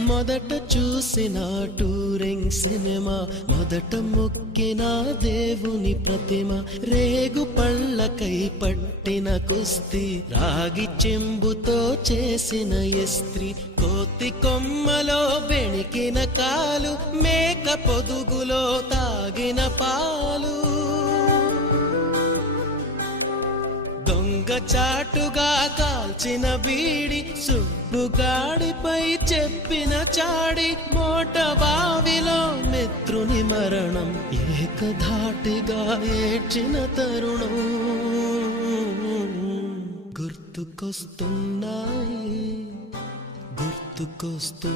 మొదట చూసిన touring cinema, మొదట మొక్కిన దేవుని ప్రతిమ, రేగు పళ్ళకై పట్టిన కుస్తీ, రాగి చెంబుతో చేసిన ఇస్త్రీ, కోతి కొమ్మలో బెణికిన కాలు, మేక పొదుగులో తాగిన పాలు, దొంగ చాటుగా కాల్చిన బీడి, సుబ్బుగాడిపై చెప్పిన చాడి, మోట బావిలో మిత్రుని మరణం, ఏకధాటిగా ఏడ్చిన తరుణం గుర్తుకొస్తున్నాయి, గుర్తుకొస్తున్నాయి.